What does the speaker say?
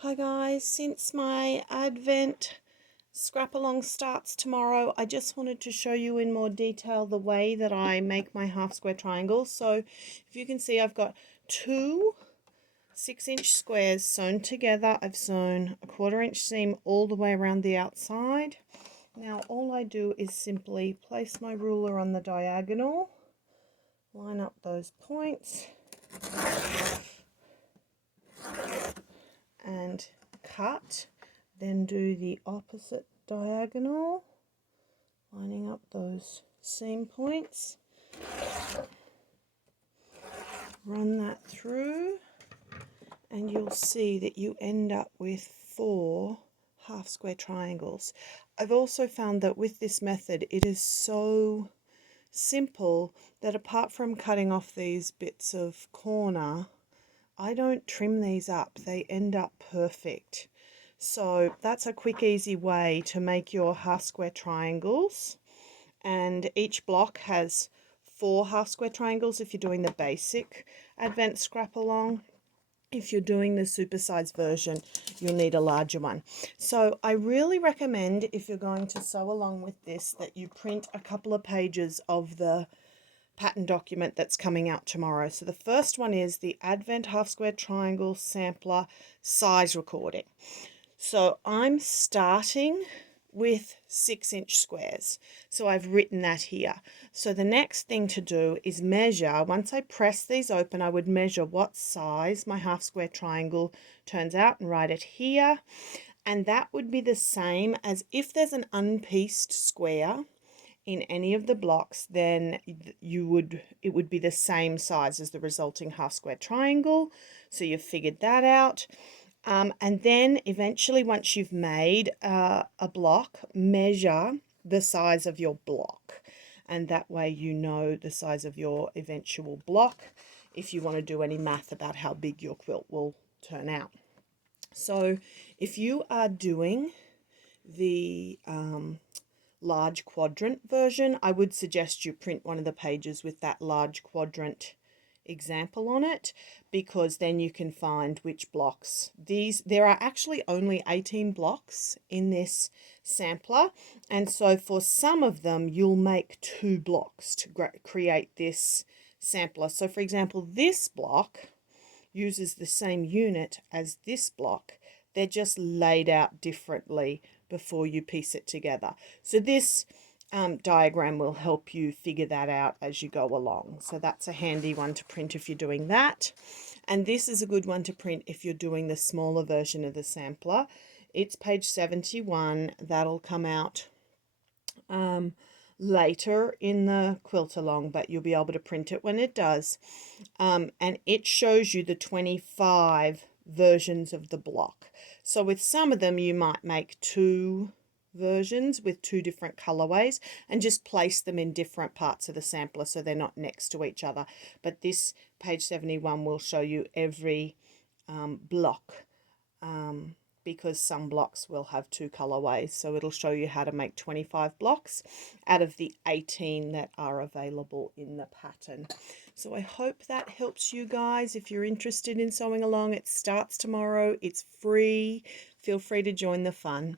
Hi guys, since my Advent scrap along starts tomorrow, I just wanted to show you in more detail the way that I make my half square triangles. So if you can see, I've got two 6-inch squares sewn together. I've sewn a 1/4-inch seam all the way around the outside. Now all I do is simply place my ruler on the diagonal, line up those points, and cut, then do the opposite diagonal, lining up those seam points, run that through, and you'll see that you end up with 4 half square triangles. I've also found that with this method it is so simple that apart from cutting off these bits of corner, I don't trim these up. They end up perfect. So that's a quick, easy way to make your half square triangles. And each block has 4 half square triangles if you're doing the basic Advent scrap along. If you're doing the supersized version, you'll need a larger one. So I really recommend, if you're going to sew along with this, that you print a couple of pages of the pattern document that's coming out tomorrow. So the first one is the Advent half square triangle sampler size recording. So I'm starting with 6-inch squares. So I've written that here. So the next thing to do is measure. Once I press these open, I would measure what size my half square triangle turns out and write it here. And that would be the same as if there's an unpieced square in any of the blocks, then it would be the same size as the resulting half square triangle. So you've figured that out. And then eventually, once you've made a block, measure the size of your block. And that way you know the size of your eventual block if you want to do any math about how big your quilt will turn out. So if you are doing the large quadrant version, I would suggest you print one of the pages with that large quadrant example on it, because then you can find which blocks. There are actually only 18 blocks in this sampler, and so for some of them you'll make 2 blocks to create this sampler. So for example, this block uses the same unit as this block. They're just laid out differently before you piece it together. So this diagram will help you figure that out as you go along. So that's a handy one to print if you're doing that. And this is a good one to print if you're doing the smaller version of the sampler. It's page 71. That'll come out later in the quilt along, but you'll be able to print it when it does. And it shows you the 25 versions of the block. So with some of them you might make 2 versions with 2 different colorways and just place them in different parts of the sampler so they're not next to each other. But this page 71 will show you every block, because some blocks will have 2 colorways. So it'll show you how to make 25 blocks out of the 18 that are available in the pattern. So I hope that helps you guys. If you're interested in sewing along, it starts tomorrow. It's free. Feel free to join the fun.